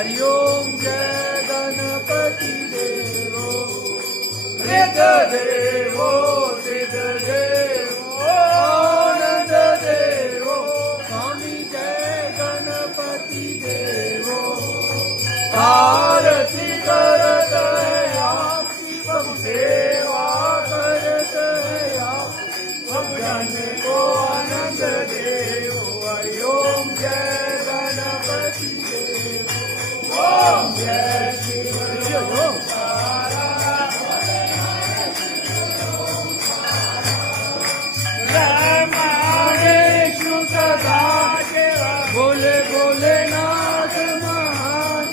हरि ओम जय गणपति देवो सिद्ध देवो सिद्ध देवो आनंद देवो स्वामी जय गणपति देवो आरती करत है आपकी सब सेवा करत है आप भगवान को आनंद देवो हरि ओम जय गणपति देवो ओम जय शिव ओम बोले बोले नाथ महान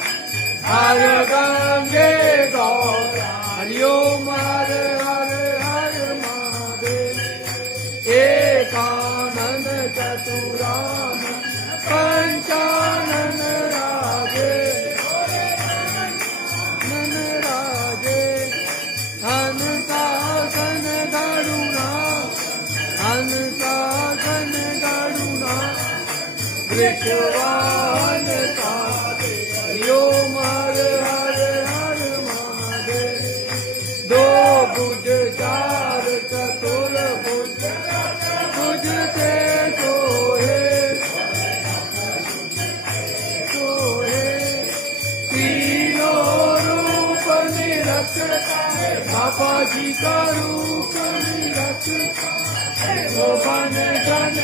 हर गंगे गौर हरि ओम हर हर हर महादेव एकानंद चतुरान पंचानन राजे नन राजे धन साधन गरुणा धन साधन गरुणा विश्वान हरि ओम हर हर हर महादेव दो बुध चार चतुर बुध बुझते सोहे सोहे तीनों रूप निरखता बाबा जी का रूप निरखता वो बन जन